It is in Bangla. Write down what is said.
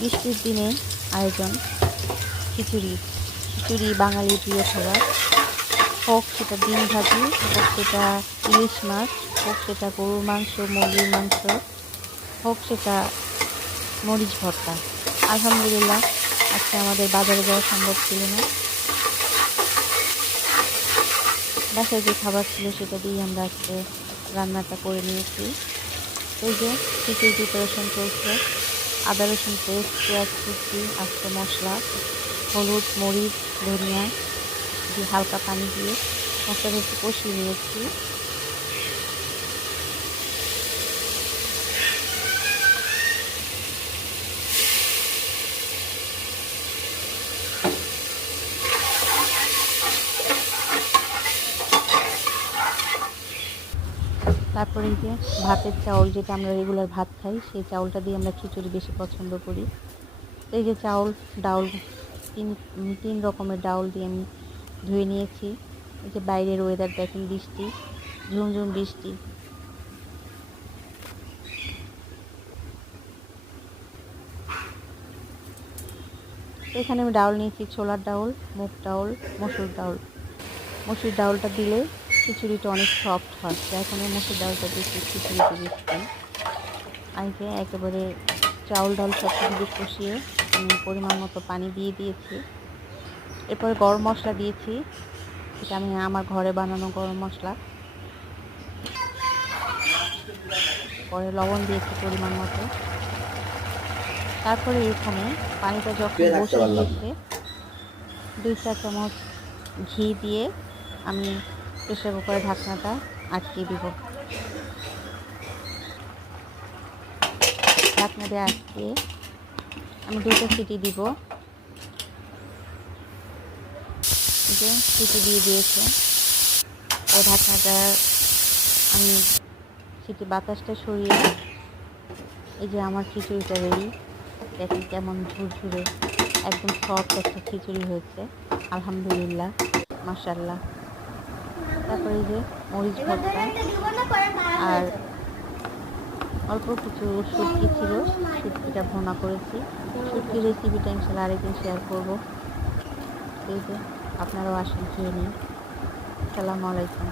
বৃষ্টির দিনে আয়োজন খিচুড়ি। খিচুড়ি বাঙালির প্রিয় খাবার, হোক সেটা ডিম ভাজি, হোক সেটা ইলিশ মাছ, হোক সেটা গরুর মাংস, মুরগির মাংস, হোক সেটা মরিচ ভর্তা। আলহামদুলিল্লাহ, আজকে আমাদের বাজারে যাওয়া সম্ভব ছিল না। বাসায় যে খাবার ছিল সেটা দিয়েই আমরা আজকে রান্নাটা করে নিয়েছি। এই যে খিচুড়ি প্রিপারেশন চলছে। আদা রসুন পেস্ট, পেঁয়াজ কুচি, আস্ত মশলা, হলুদ, মরিচ, ধনিয়া দিয়ে হালকা পানি দিয়ে মশলাটা একটু কষিয়ে নিয়েছি। তারপরে যে ভাতের চাউল, যেটা আমরা রেগুলার ভাত খাই, সেই চাউলটা দিয়ে আমরা খিচুড়ি বেশি পছন্দ করি। এই যে ডাউল তিন রকমের ডাউল দিয়ে আমি ধুয়ে নিয়েছি। এই যে বাইরের ওয়েদার দেখেন, বৃষ্টি, ঝুমঝুম বৃষ্টি। এখানে আমি ডাউল নিয়েছি, ছোলার ডাউল, মুগ ডাউল, মসুর ডাউল। মসুর ডাউলটা দিলে খিচুড়িটা অনেক সফট হয়, যার কারণে মসুর ডাউলটা বেশি খিচুড়িতে বেশি দিই। আগে একেবারে চাউল ডাউল সব কিছু কষিয়ে আমি পরিমাণ মতো পানি দিয়ে দিয়েছি। এরপরে গরম মশলা দিয়েছি, এটা আমি আমার ঘরে বানানো গরম মশলা। পরে লবণ দিয়েছি পরিমাণ মতো। তারপরে এখানে পানিটা যখন বসে গিয়েছে, 2-4 চামচ ঘি দিয়ে আমি প্রেসার কুকারের ঢাকনাটা আটকে দিব। ঢাকনা দিয়ে আটকে আমি 2টা সিটি দিব। যে সিটি দিয়ে দিয়েছে, ও ঢাকনাটা আমি সিটি বাতাসটা সরিয়ে, এই যে আমার খিচুড়িটা রেডি। দেখেন কেমন ঝুরঝুরে, একদম সফট একটা খিচুড়ি হয়েছে। আলহামদুলিল্লাহ, মাশাআল্লাহ। তারপরে এই যে মরিচ ভর্তা আর অল্প কিছু শুটকি ছিল, শুটকিটা ভুনা করেছি। শুটকির রেসিপিটা ইনশাআল্লাহ আরেকদিন শেয়ার করবো। এই যে আপনারাও আসেন, খেয়ে নিন। আসসালামু আলাইকুম।